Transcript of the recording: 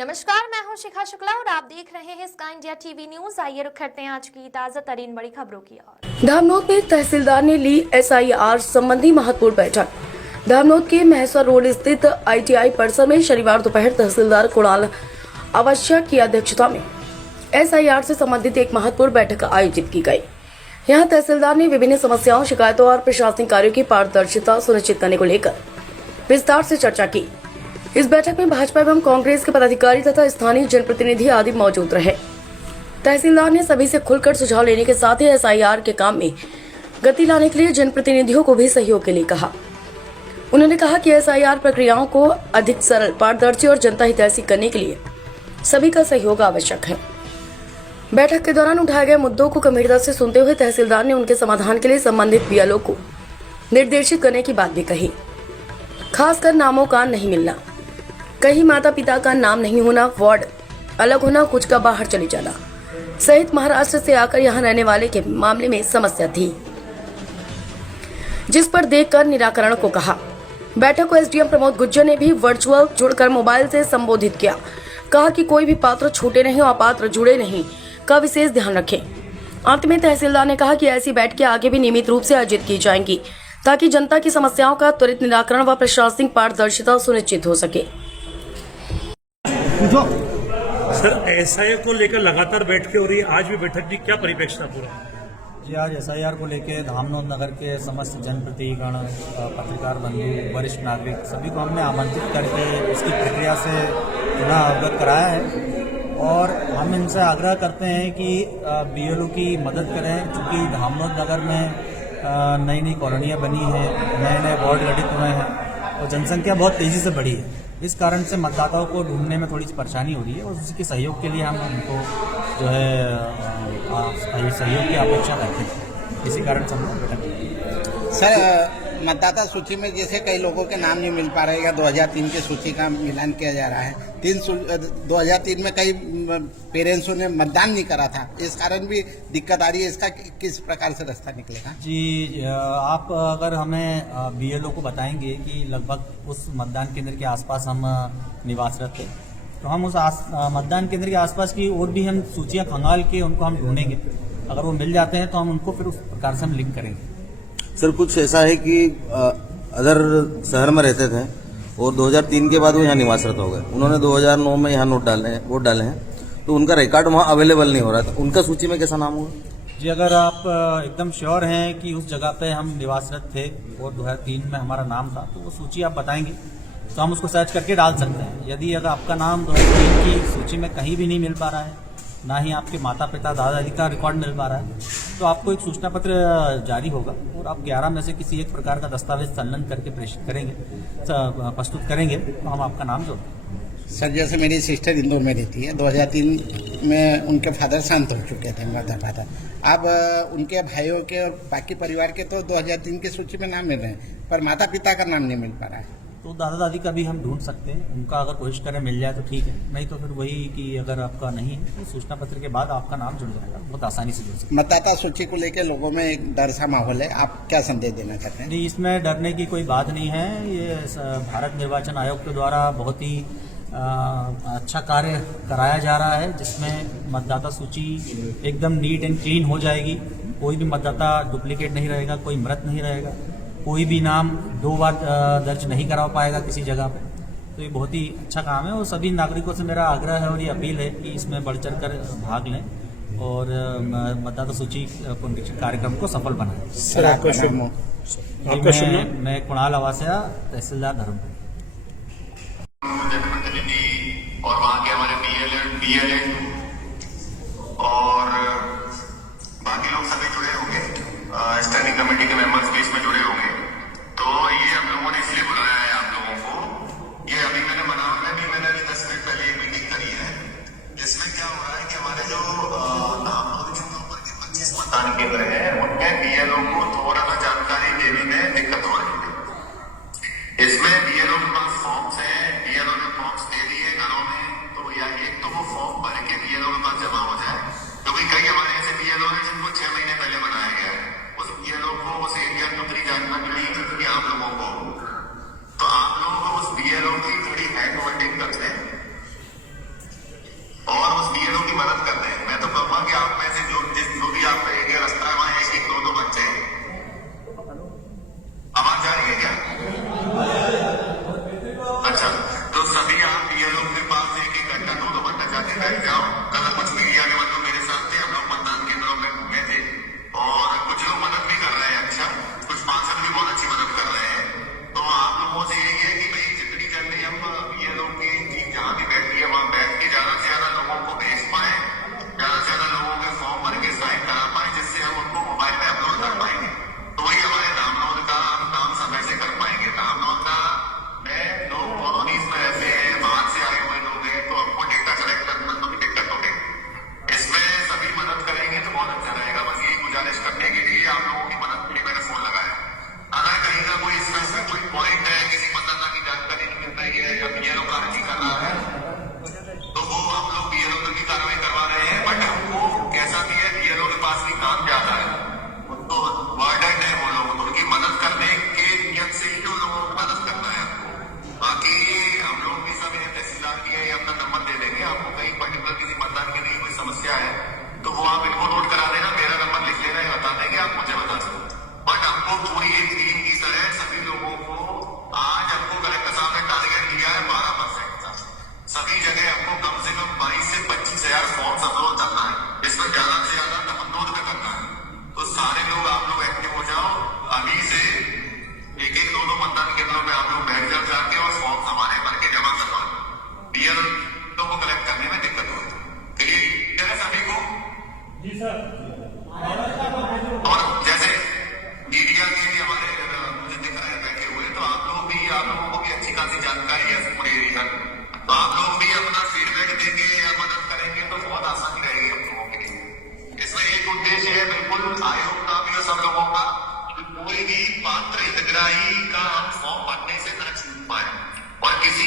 नमस्कार, मैं हूं शिखा शुक्ला और आप देख रहे हैं स्काई इंडिया टीवी न्यूज। आइए रुक करते हैं आज की ताजा तरीन बड़ी खबरों की ओर। धामनोद में तहसीलदार ने ली SIR संबंधी महत्वपूर्ण बैठक। धामनोद के महसर रोड स्थित ITI परिसर में शनिवार दोपहर तहसीलदार कुणाल अवश्य की अध्यक्षता में SIR से संबंधित एक महत्वपूर्ण बैठक आयोजित की गई। यहां तहसीलदार ने विभिन्न समस्याओं, शिकायतों और प्रशासनिक कार्यों की पारदर्शिता सुनिश्चित करने को लेकर विस्तार से चर्चा की। इस बैठक में भाजपा एवं कांग्रेस के पदाधिकारी तथा स्थानीय जनप्रतिनिधि आदि मौजूद रहे। तहसीलदार ने सभी से खुलकर सुझाव लेने के साथ ही SIR के काम में गति लाने के लिए जनप्रतिनिधियों को भी सहयोग के लिए कहा। उन्होंने कहा कि SIR प्रक्रियाओं को अधिक सरल, पारदर्शी और जनता हितैषी करने के लिए सभी का सहयोग आवश्यक है। बैठक के दौरान उठाए गए मुद्दों को गंभीरता से सुनते हुए तहसीलदार ने उनके समाधान के लिए संबंधित BLO को निर्देशित करने की बात भी कही। खासकर नामों का नहीं मिलना, कहीं माता पिता का नाम नहीं होना, वार्ड अलग होना, कुछ का बाहर चले जाना सहित महाराष्ट्र से आकर यहां रहने वाले के मामले में समस्या थी, जिस पर देखकर निराकरण को कहा। बैठक को SDM प्रमोद गुज्जर ने भी वर्चुअल जुड़कर मोबाइल से संबोधित किया। कहा कि कोई भी पात्र छूटे नहीं और अपात्र जुड़े नहीं का विशेष ध्यान रखें। अंत में तहसीलदार ने कहा कि ऐसी बैठकें आगे भी नियमित रूप से आयोजित की जाएंगी ताकि जनता की समस्याओं का त्वरित निराकरण व प्रशासनिक पारदर्शिता सुनिश्चित हो सके। सर, SIR को लेकर लगातार बैठकें हो रही है, आज भी बैठक की क्या परिप्रेक्ष्य था पूरा? जी, आज SIR को लेकर धामनोद नगर के समस्त जनप्रतिनिधिगण, पत्रकार बंधु, वरिष्ठ नागरिक सभी को हमने आमंत्रित करके इसकी प्रक्रिया से पुनः अवगत कराया है और हम इनसे आग्रह करते हैं कि BLO की मदद करें, क्योंकि धामनोद नगर में नई नई कॉलोनियाँ बनी हैं, नए नए वार्ड गठित हुए हैं और जनसंख्या बहुत तेज़ी से बढ़ी है। इस कारण से मतदाताओं को ढूंढने में थोड़ी सी परेशानी हो रही है और उसके सहयोग के लिए हम उनको जो है सहयोग की अपेक्षा करते हैं। इसी कारण से हम बैठक। सर, मतदाता सूची में जैसे कई लोगों के नाम नहीं मिल पा रहे हैं, 2003 की सूची का मिलान किया जा रहा है। 2003 में कई पेरेंट्सों ने मतदान नहीं करा था, इस कारण भी दिक्कत आ रही है। इसका किस प्रकार से रास्ता निकलेगा? जी, आप अगर हमें BLO को बताएंगे कि लगभग उस मतदान केंद्र के आसपास हम निवासरत थे, तो हम उस मतदान केंद्र के आसपास की और भी हम सूचियाँ खंगाल के उनको हम ढूंढेंगे। अगर वो मिल जाते हैं तो हम उनको फिर उस प्रकार से हम लिंक करेंगे। सर, कुछ ऐसा है कि अदर शहर में रहते थे और 2003 के बाद वो यहाँ निवासरत हो गए। उन्होंने 2009 में यहाँ वोट डाले हैं, तो उनका रिकॉर्ड वहाँ अवेलेबल नहीं हो रहा था। उनका सूची में कैसा नाम होगा? जी, अगर आप एकदम श्योर हैं कि उस जगह पे हम निवासरत थे और 2003 में हमारा नाम था, तो वो सूची आप बताएंगे तो हम उसको सर्च करके डाल सकते हैं। यदि अगर आपका नाम 2003 की सूची में कहीं भी नहीं मिल पा रहा है, ना ही आपके माता पिता दादा दादी का रिकॉर्ड मिल पा रहा है, तो आपको एक सूचना पत्र जारी होगा और आप 11 में से किसी एक प्रकार का दस्तावेज संलग्न करके प्रेषित करेंगे, प्रस्तुत करेंगे, तो हम आपका नाम जोड़ देंगे। सर, जैसे मेरी सिस्टर इंदौर में रहती है, 2003 में उनके फादर शांत हो चुके थे, माता। अब उनके भाइयों के और बाकी परिवार के तो 2003 की सूची में नाम मिल रहे हैं, पर माता पिता का नाम नहीं मिल पा रहा है। तो दादा दादी का भी हम ढूंढ सकते हैं, उनका अगर कोशिश करें मिल जाए तो ठीक है, नहीं तो फिर वही कि अगर आपका नहीं है तो सूचना पत्र के बाद आपका नाम जुड़ जाएगा, बहुत आसानी से जुड़ सकते हैं। मतदाता सूची को लेकर लोगों में एक डर सा माहौल है, आप क्या संदेश देना चाहते हैं? नहीं, इसमें डरने की कोई बात नहीं है। ये भारत निर्वाचन आयोग के द्वारा बहुत ही अच्छा कार्य कराया जा रहा है, जिसमें मतदाता सूची एकदम नीट एंड क्लीन हो जाएगी। कोई भी मतदाता डुप्लीकेट नहीं रहेगा, कोई मृत नहीं रहेगा, कोई भी नाम 2 बार दर्ज नहीं करा पाएगा किसी जगह पे। तो ये बहुत ही अच्छा काम है और सभी नागरिकों से मेरा आग्रह है और ये अपील है कि इसमें बढ़ चढ़ कर भाग लें और मतदाता सूची पुनरीक्षण कार्यक्रम को सफल बनाएं। सर, आपका शुभ नाम? मैं कुणाल अवासिया, तहसीलदार धर्मपुर। जनप्रतिनिधि और वहाँ के हमारे BLA और बाकी लोग सभी जुड़े होंगे, स्टैंडिंग कमेटी के मेंबर्स भी इसमें जुड़े होंगे। तो ये हम लोगों ने इसलिए बुलाया है आप लोगों को। ये अभी मैंने अभी 10 मिनट पहले एक मीटिंग करी है, जिसमें क्या हो रहा है कि हमारे जो धामनोद के ऊपर के 25 मतदान केंद्र हैं, उनमें BLO को थोड़ा सा जानकारी देने में दिक्कत हो रही है। इसमें BLO के पास फॉर्म्स हैं, BLO ने फॉर्म्स दे दिए घरों में, तो या एक तो वो फॉर्म भर अपना नंबर दे देंगे आपको, कहीं पर्टिकुलर किसी मतदान की नहीं कोई समस्या है तो वो आप इनको नोट करा देना, मेरा नंबर लिख लेना, ये बता देंगे, आप मुझे बता दो। बट हमको पूरी एक टीम की तरह सभी लोगों को आज हमको कलेक्टर साहब ने टारगेट दिया है 12% का। सभी जगह हमको कम से कम 22 से 25 हजार फॉर्म अपलोड करना है, इसमें ज्यादा से ज्यादा डाउनलोड में करना है। तो सारे लोग आप लोग एक्टिव हो जाओ, अभी से एक एक दो मतदान केंद्रों में आप लोग बैठ जाओ जाके और फॉर्म हमारे भर के जमा करवाओ। डीएल को कलेक्ट करने में दिक्कत हो रही है, क्लियर है सभी को? जी सर। और जैसे मीडिया के भी हमारे मुझे दिख रहे हैं बैठे हुए, तो आप लोगों को भी अच्छी खासी जानकारी है पूरे एरिया की, तो आप लोग भी अपना फीडबैक देंगे या मदद करेंगे तो बहुत आसानी रहेगी हम लोगों के लिए। इसमें एक उद्देश्य है बिल्कुल आयोग का भी और सब लोगों का, कोई भी पात्र हितग्राही का हम फॉर्म भरने से न छूट पाए और किसी